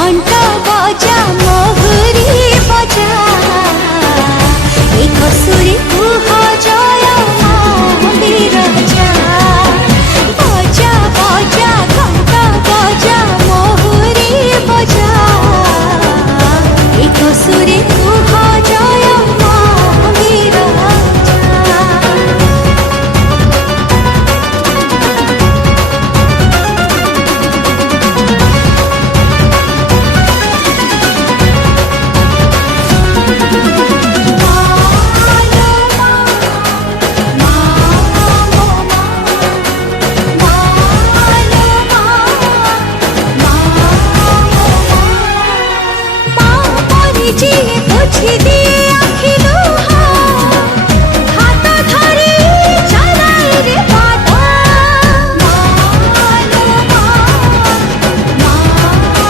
घंटा बजा महुरी बजा एक सुरी कुह जय बिरजा बजा बजा घंटा बजा महुरी बजा एक सुरी कुह जय बिरजा। बुझी